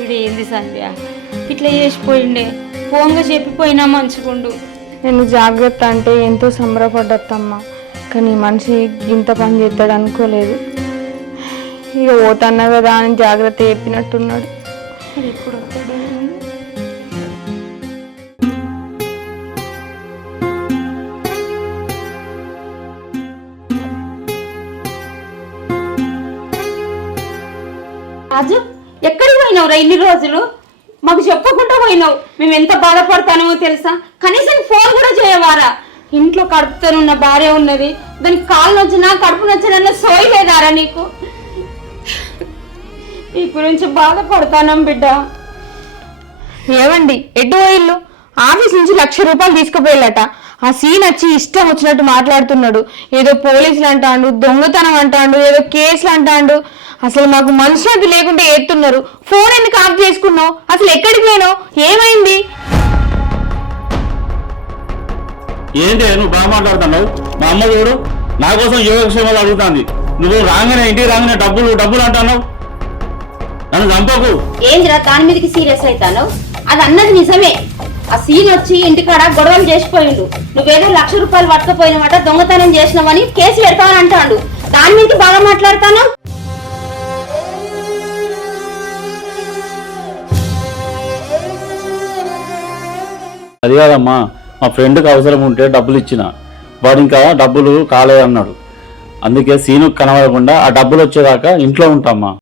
వీడు ఏంది సంధ్య ఇట్లా చేసిపోయిండే, పోంగా చెప్పిపోయినా మంచిగుండు. నేను జాగ్రత్త అంటే ఎంతో సంబరపడ్డత్తమ్మ, కానీ మనిషి ఇంత పని చేస్తాడు అనుకోలేదు. ఇక పోతన్నా కదా అని జాగ్రత్త చెప్పినట్టున్నాడు. ఎప్పుడు వస్తాడు? రాజు, ఎక్కడికి పోయినావురా ఇన్ని రోజులు? మాకు చెప్పకుండా పోయినావు. మేము ఎంత బాధపడతానో తెలుసా? కనీసం ఫోన్ కూడా చేయవారా? ఇంట్లో కడుపుతోనున్న భార్య ఉన్నది, దానికి కాళ్ళు నొచ్చినా కడుపు నచ్చినా సోయి లేదారా నీకు? ఈ గురించి బాధపడతానం బిడ్డ. ఏమండి ఎటు పోయిల్లు? ఆఫీస్ నుంచి 1,00,000 రూపాయలు తీసుకుపోయిల్లట. ఆ సీన్ వచ్చి ఇష్టం వచ్చినట్టు మాట్లాడుతున్నాడు. ఏదో పోలీసులు అంటాడు, దొంగతనం అంటాడు, ఏదో కేసులు అంటాడు. అసలు మాకు మనశ్శాంతి లేకుండా ఏస్తున్నారు. ఫోన్ ఎందుకు ఆఫ్ చేసుకున్నావు? అసలు ఎక్కడికి పోయినావు? ఏమైంది? ఏంటి నువ్వు బాగా మాట్లాడుతున్నావు? మా అమ్మ చూడు నా కోసం యోగక్షేమాలు అడుగుతుంది. నువ్వు రాగానే ఇంటికి రాగానే డబ్బులు డబ్బులు అంటున్నావు. నన్ను చంపకు. ఏందిరా దాని మీదకి సీరియస్ అవుతాను? అది అన్నది నిజమే. ఆ సీన్ వచ్చి ఇంటికాడ గొడవలు చేసిపోయిండు. నువ్వేదో 1,00,000 రూపాయలు పట్టుకుపోయినమాట, దొంగతనం చేసినావని కేసు పెడతావని అంటాడు. దాని మీదకి బాగా మాట్లాడతాను. అది కాదమ్మా, మా ఫ్రెండ్కి అవసరం ఉంటే డబ్బులు ఇచ్చిన, వాడు ఇంకా డబ్బులు కాలేదన్నాడు. అందుకే సీను కనబడకుండా ఆ డబ్బులు వచ్చేదాకా ఇంట్లో ఉంటామ్మా.